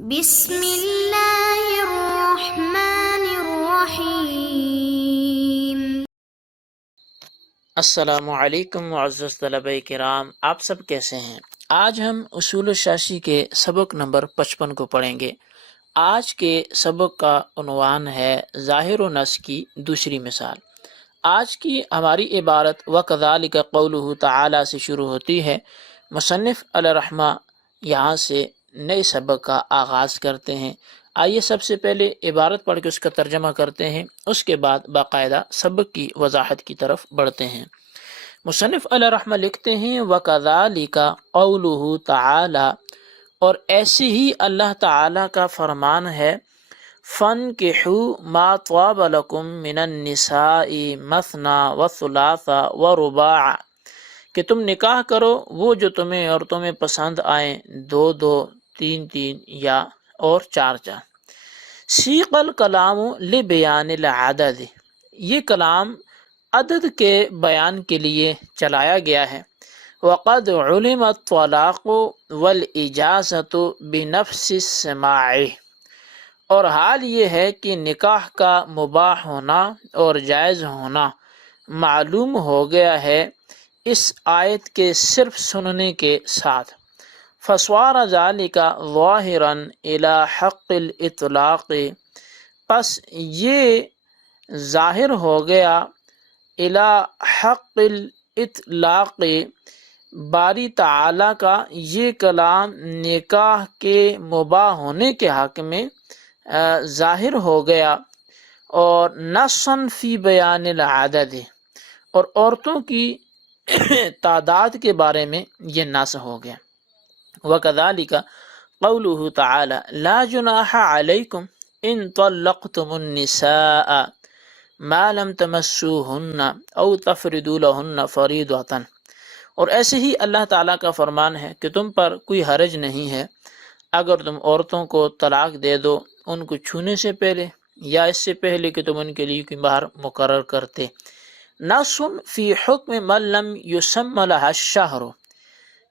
بسم اللہ الرحمن الرحیم۔ السلام علیکم معزز طلبہ کرام، آپ سب کیسے ہیں؟ آج ہم اصول الشاشی کے سبق نمبر 55 کو پڑھیں گے۔ آج کے سبق کا عنوان ہے ظاہر و نص کی دوسری مثال۔ آج کی ہماری عبارت وَكَذَلِكَ قَوْلُهُ تعالی سے شروع ہوتی ہے۔ مصنف علیہ رحمہ یہاں سے نئے سبق کا آغاز کرتے ہیں۔ آئیے سب سے پہلے عبارت پڑھ کے اس کا ترجمہ کرتے ہیں، اس کے بعد باقاعدہ سبق کی وضاحت کی طرف بڑھتے ہیں۔ مصنف علیہ رحمہ لکھتے ہیں وَكَذَلِكَ قَوْلُهُ تعالی، اور ایسے ہی اللہ تعالی کا فرمان ہے فَانكِحُوا مَا طَابَ لَكُم مِّنَ النِّسَاءِ مَثْنَىٰ وَثُلَاثَ وَرُبَاعَ، کہ تم نکاح کرو وہ جو تمہیں عورتوں میں پسند آئیں، 2 3 یا اور 4۔ سیق الکلام لبیان العدد، یہ کلام عدد کے بیان کے لیے چلایا گیا ہے۔ وقد علم الطلاق والاجازۃ بنفس السماع، اور حال یہ ہے کہ نکاح کا مباح ہونا اور جائز ہونا معلوم ہو گیا ہے اس آیت کے صرف سننے کے ساتھ۔ فصار ذلك ظاہرا الی حق الاطلاق، پس یہ ظاہر ہو گیا الی حق الاطلاق، باری تعالی کا یہ کلام نکاح کے مباح ہونے کے حق میں ظاہر ہو گیا، اور نصا فی بیان العدد، اور عورتوں کی تعداد کے بارے میں یہ نص ہو گیا۔ وَكَذَلِكَ قَوْلُهُ تَعَالَى لَا جُنَاحَ عَلَيْكُمْ إِن طَلَّقْتُمُ النِّسَاءَ مَا لَمْ تَمَسُّوهُنَّ أَوْ تَفْرِضُوا لَهُنَّ فَرِيضَةً، اور ایسے ہی اللہ تعالیٰ کا فرمان ہے کہ تم پر کوئی حرج نہیں ہے اگر تم عورتوں کو طلاق دے دو ان کو چھونے سے پہلے یا اس سے پہلے کہ تم ان کے لیے کوئی مہر مقرر کرتے۔ نص فی حکم من لم یسمى لها الشہر،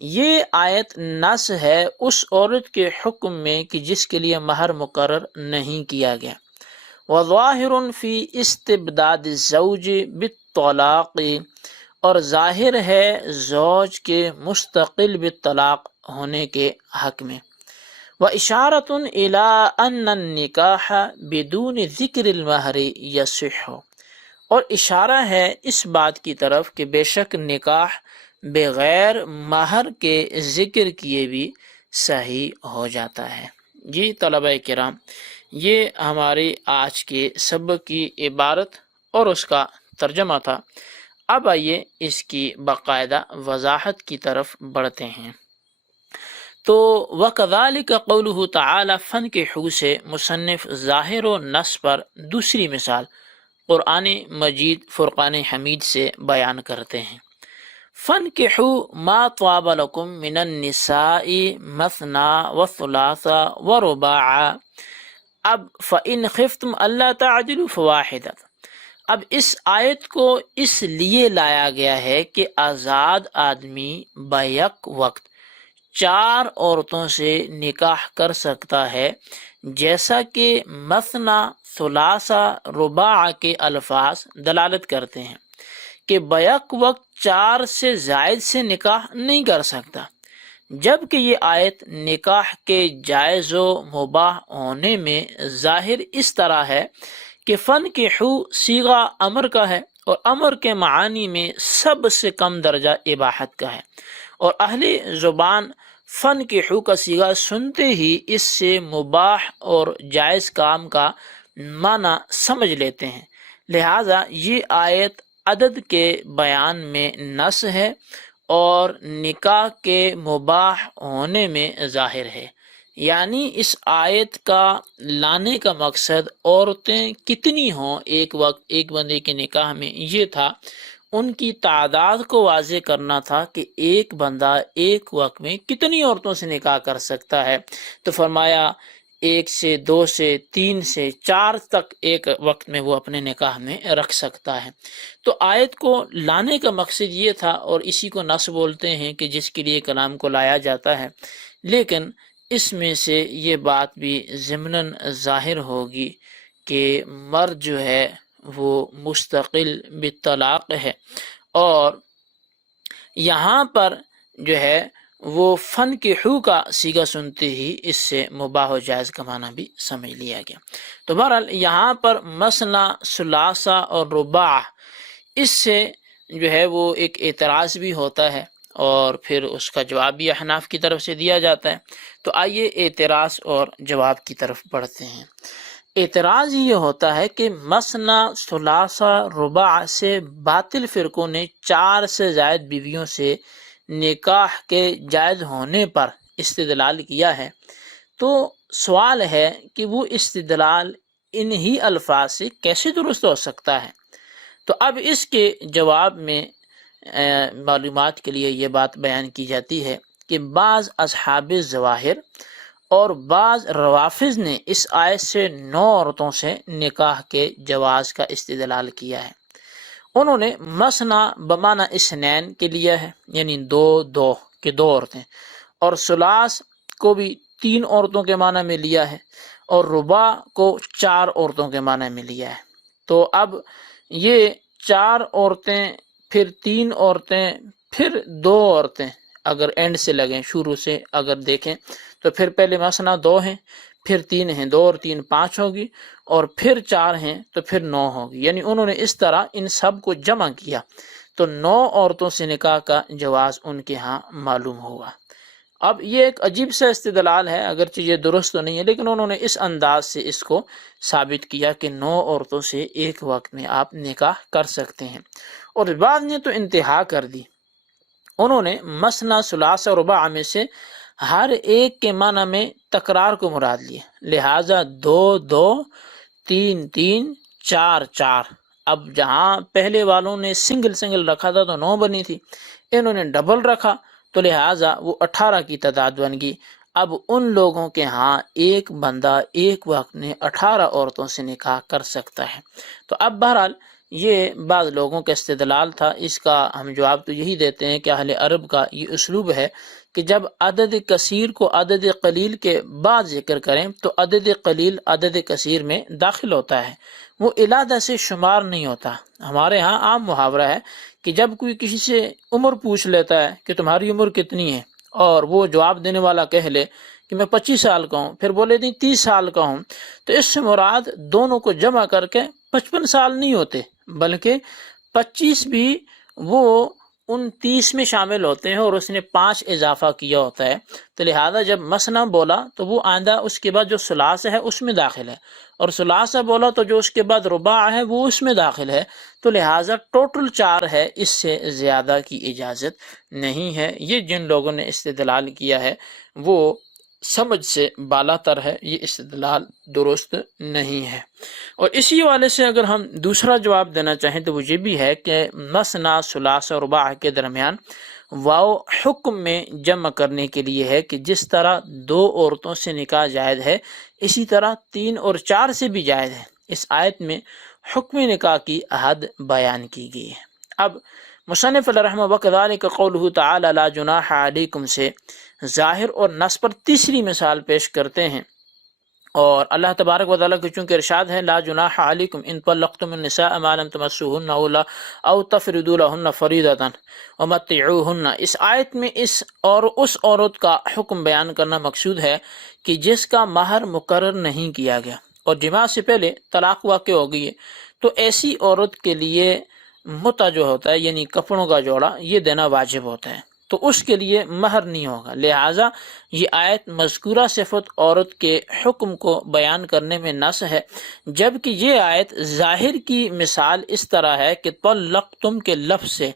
یہ آیت نص ہے اس عورت کے حکم میں کہ جس کے لیے مہر مقرر نہیں کیا گیا۔ وظاہر فی استبداد الزوج بالطلاق، اور ظاہر ہے زوج کے مستقل بالطلاق ہونے کے حق میں۔ واشارۃ الی ان النکاح بدون ذکر المہر یصح، اور اشارہ ہے اس بات کی طرف کہ بے شک نکاح بغیر مہر کے ذکر کیے بھی صحیح ہو جاتا ہے۔ جی طلبہ کرام، یہ ہماری آج کے سبق کی عبارت اور اس کا ترجمہ تھا۔ اب آئیے اس کی باقاعدہ وضاحت کی طرف بڑھتے ہیں۔ تو وَكَذَلِكَ قَوْلُهُ تَعَالَى فَانكِحُوا سے مصنف ظاہر و نص پر دوسری مثال قرآن مجید فرقان حمید سے بیان کرتے ہیں۔ فَانكِحُوا مَا طَابَ لَكُم مِّنَ النِّسَاءِ مَثْنَىٰ وَثُلَاثَ وَرُبَاعَ، اب فَإِنْ خِفْتُمْ أَلَّا تَعْدِلُوا فَوَاحِدَةً، اب اس آیت کو اس لیے لایا گیا ہے کہ آزاد آدمی بیک وقت 4 عورتوں سے نکاح کر سکتا ہے، جیسا کہ مثنیٰ، ثلاثہ، رباع کے الفاظ دلالت کرتے ہیں کہ بیک وقت 4 سے زائد سے نکاح نہیں کر سکتا، جبکہ یہ آیت نکاح کے جائز و مباح ہونے میں ظاہر اس طرح ہے کہ فَانكِحُوا صیغہ امر کا ہے، اور امر کے معانی میں سب سے کم درجہ اباحت کا ہے، اور اہل زبان فَانكِحُوا کا صیغہ سنتے ہی اس سے مباح اور جائز کام کا معنی سمجھ لیتے ہیں، لہٰذا یہ آیت عدد کے بیان میں نص ہے اور نکاح کے مباح ہونے میں ظاہر ہے۔ یعنی اس آیت کا لانے کا مقصد عورتیں کتنی ہوں ایک وقت ایک بندے کے نکاح میں یہ تھا، ان کی تعداد کو واضح کرنا تھا کہ ایک بندہ ایک وقت میں کتنی عورتوں سے نکاح کر سکتا ہے، تو فرمایا 1 سے 2 سے 3 سے 4 تک ایک وقت میں وہ اپنے نکاح میں رکھ سکتا ہے۔ تو آیت کو لانے کا مقصد یہ تھا، اور اسی کو نص بولتے ہیں کہ جس کے لیے کلام کو لایا جاتا ہے، لیکن اس میں سے یہ بات بھی ضمناً ظاہر ہوگی کہ مرد جو ہے وہ مستقل بالطلاق ہے، اور یہاں پر جو ہے وہ فن کے حو کا صیغہ سنتے ہی اس سے مباح و جائز کا معنی بھی سمجھ لیا گیا۔ تو بہرحال یہاں پر مثنا، ثلاثہ اور رباع، اس سے جو ہے وہ ایک اعتراض بھی ہوتا ہے اور پھر اس کا جواب بھی احناف کی طرف سے دیا جاتا ہے۔ تو آئیے اعتراض اور جواب کی طرف بڑھتے ہیں۔ اعتراض یہ ہوتا ہے کہ مثنا، ثلاثہ، رباع سے باطل فرقوں نے 4 سے زائد بیویوں سے نکاح کے جائز ہونے پر استدلال کیا ہے، تو سوال ہے کہ وہ استدلال انہی الفاظ سے کیسے درست ہو سکتا ہے؟ تو اب اس کے جواب میں معلومات کے لیے یہ بات بیان کی جاتی ہے کہ بعض اصحاب ظواہر اور بعض روافض نے اس آیت سے 9 عورتوں سے نکاح کے جواز کا استدلال کیا ہے۔ انہوں نے مثنا بمعنی اثنین کے لیا ہے، یعنی دو عورتیں، اور ثلاث کو بھی 3 عورتوں کے معنی میں لیا ہے، اور رباع کو 4 عورتوں کے معنی میں لیا ہے۔ تو اب یہ 4 عورتیں، پھر 3 عورتیں، پھر 2 عورتیں، اگر اینڈ سے لگیں، شروع سے اگر دیکھیں تو پھر پہلے مثنا 2 ہیں، پھر 3 ہیں، 2 اور 3 5 ہوگی، اور پھر 4 ہیں تو پھر 9 ہوگی، یعنی انہوں نے اس طرح ان سب کو جمع کیا تو 9 عورتوں سے نکاح کا جواز ان کے ہاں معلوم ہوا۔ اب یہ ایک عجیب سا استدلال ہے، اگرچہ یہ درست تو نہیں ہے، لیکن انہوں نے اس انداز سے اس کو ثابت کیا کہ 9 عورتوں سے ایک وقت میں آپ نکاح کر سکتے ہیں۔ اور بعد نے تو انتہا کر دی، انہوں نے مثنا، ثلاثہ، رباع میں سے ہر ایک کے معنی میں تکرار کو مراد لیا، لہٰذا 2 2، 3 3، 4 4۔ اب جہاں پہلے والوں نے سنگل رکھا تھا تو 9 بنی تھی، انہوں نے ڈبل رکھا تو لہٰذا وہ 18 کی تعداد بن گئی۔ اب ان لوگوں کے ہاں ایک بندہ ایک وقت میں 18 عورتوں سے نکاح کر سکتا ہے۔ تو اب بہرحال یہ بعض لوگوں کا استدلال تھا، اس کا ہم جواب تو یہی دیتے ہیں کہ اہل عرب کا یہ اسلوب ہے کہ جب عدد کثیر کو عدد قلیل کے بعد ذکر کریں تو عدد قلیل عدد کثیر میں داخل ہوتا ہے، وہ علادہ سے شمار نہیں ہوتا۔ ہمارے ہاں عام محاورہ ہے کہ جب کوئی کسی سے عمر پوچھ لیتا ہے کہ تمہاری عمر کتنی ہے، اور وہ جواب دینے والا کہہ لے کہ میں 25 سال کا ہوں، پھر بولے نہیں 30 سال کا ہوں، تو اس سے مراد دونوں کو جمع کر کے 55 سال نہیں ہوتے، بلکہ 25 بھی وہ ان 30 میں شامل ہوتے ہیں اور اس نے 5 اضافہ کیا ہوتا ہے۔ تو لہٰذا جب مثنا بولا تو وہ آئندہ اس کے بعد جو ثلاثہ ہے اس میں داخل ہے، اور ثلاثہ بولا تو جو اس کے بعد رباع ہے وہ اس میں داخل ہے، تو لہٰذا ٹوٹل 4 ہے، اس سے زیادہ کی اجازت نہیں ہے۔ یہ جن لوگوں نے استدلال کیا ہے وہ سمجھ سے بالا تر ہے، یہ استدلال درست نہیں ہے۔ اور اسی والے سے اگر ہم دوسرا جواب دینا چاہیں تو وہ یہ بھی ہے کہ مثنا، ثلاثہ اور رباع کے درمیان واو حکم میں جمع کرنے کے لیے ہے کہ جس طرح 2 عورتوں سے نکاح جائز ہے، اسی طرح 3 اور 4 سے بھی جائز ہے۔ اس آیت میں حکم نکاح کی حد بیان کی گئی ہے۔ اب مصنف علیہ رحمہ وکذالک قولہ تعالی لا جناح علیکم سے ظاہر اور نص پر تیسری مثال پیش کرتے ہیں، اور اللہ تبارک و تعالیٰ کی چونکہ ارشاد ہے لا جناح علیکم ان طلقتم النساء ما لم تمسوهن او تفرضوا لهن فریضۃ ومتعوهن، اس آیت میں اس عورت کا حکم بیان کرنا مقصود ہے کہ جس کا مہر مقرر نہیں کیا گیا اور جماع سے پہلے طلاق واقع ہو گئی ہے، تو ایسی عورت کے لیے متع جو ہوتا ہے یعنی کپڑوں کا جوڑا یہ دینا واجب ہوتا ہے، تو اس کے لیے مہر نہیں ہوگا۔ لہٰذا یہ آیت مذکورہ صفت عورت کے حکم کو بیان کرنے میں نص ہے، جبکہ یہ آیت ظاہر کی مثال اس طرح ہے کہ طلقتم کے لفظ سے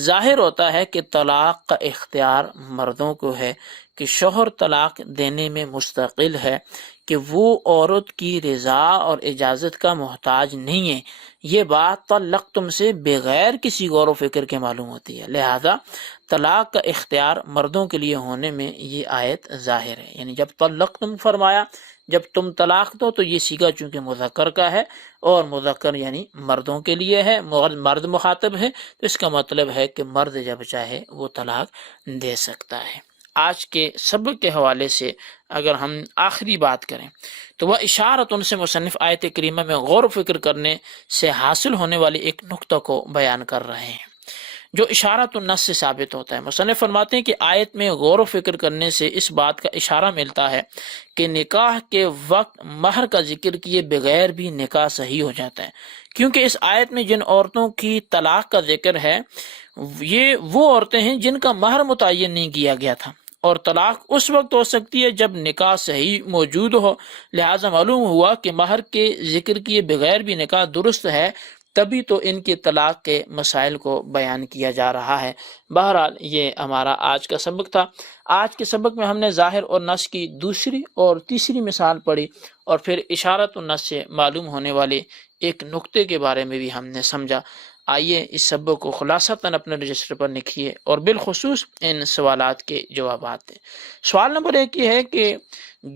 ظاہر ہوتا ہے کہ طلاق کا اختیار مردوں کو ہے، کہ شوہر طلاق دینے میں مستقل ہے، کہ وہ عورت کی رضا اور اجازت کا محتاج نہیں ہے۔ یہ بات طلقتم سے بغیر کسی غور و فکر کے معلوم ہوتی ہے، لہذا طلاق کا اختیار مردوں کے لیے ہونے میں یہ آیت ظاہر ہے۔ یعنی جب طلقتم فرمایا، جب تم طلاق دو، تو یہ صیغہ چونکہ مذکر کا ہے اور مذکر یعنی مردوں کے لیے ہے، مرد مخاطب ہے، تو اس کا مطلب ہے کہ مرد جب چاہے وہ طلاق دے سکتا ہے۔ آج کے سبق کے حوالے سے اگر ہم آخری بات کریں تو وہ اشارتن سے مصنف آیت کریمہ میں غور و فکر کرنے سے حاصل ہونے والی ایک نقطہ کو بیان کر رہے ہیں جو اشارۃ النص سے ثابت ہوتا ہے۔ مصنف فرماتے ہیں کہ آیت میں غور و فکر کرنے سے اس بات کا اشارہ ملتا ہے کہ نکاح کے وقت مہر کا ذکر کیے بغیر بھی نکاح صحیح ہو جاتا ہے، کیونکہ اس آیت میں جن عورتوں کی طلاق کا ذکر ہے یہ وہ عورتیں ہیں جن کا مہر متعین نہیں کیا گیا تھا، اور طلاق اس وقت ہو سکتی ہے جب نکاح صحیح موجود ہو، لہٰذا معلوم ہوا کہ مہر کے ذکر کیے بغیر بھی نکاح درست ہے، تبھی تو ان کی طلاق کے مسائل کو بیان کیا جا رہا ہے۔ بہرحال یہ ہمارا آج کا سبق تھا۔ آج کے سبق میں ہم نے ظاہر اور نص کی دوسری اور تیسری مثال پڑھی، اور پھر اشارۃ النص سے معلوم ہونے والے ایک نقطے کے بارے میں بھی ہم نے سمجھا۔ آئیے اس سبق کو خلاصتاً اپنے رجسٹر پر لکھیے اور بالخصوص ان سوالات کے جوابات دیں۔ سوال نمبر 1 یہ ہے کہ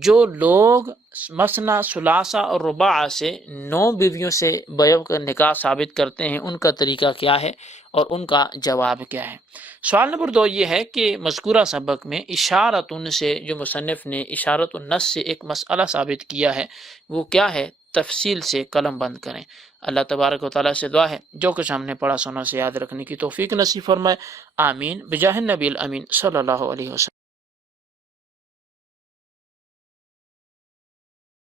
جو لوگ مثنی، ثلاثہ اور رباع سے 9 بیویوں سے بیع کا نکاح ثابت کرتے ہیں ان کا طریقہ کیا ہے اور ان کا جواب کیا ہے۔ سوال نمبر 2 یہ ہے کہ مذکورہ سبق میں اشارتن سے جو مصنف نے اشارۃ النص سے ایک مسئلہ ثابت کیا ہے وہ کیا ہے، تفصیل سے قلم بند کریں۔ اللہ تبارک و تعالیٰ سے دعا ہے جو کچھ ہم نے پڑھا سنا سے یاد رکھنے کی توفیق نصیب فرمائے، آمین بجاہ النبی الامین صلی اللہ علیہ وسلم۔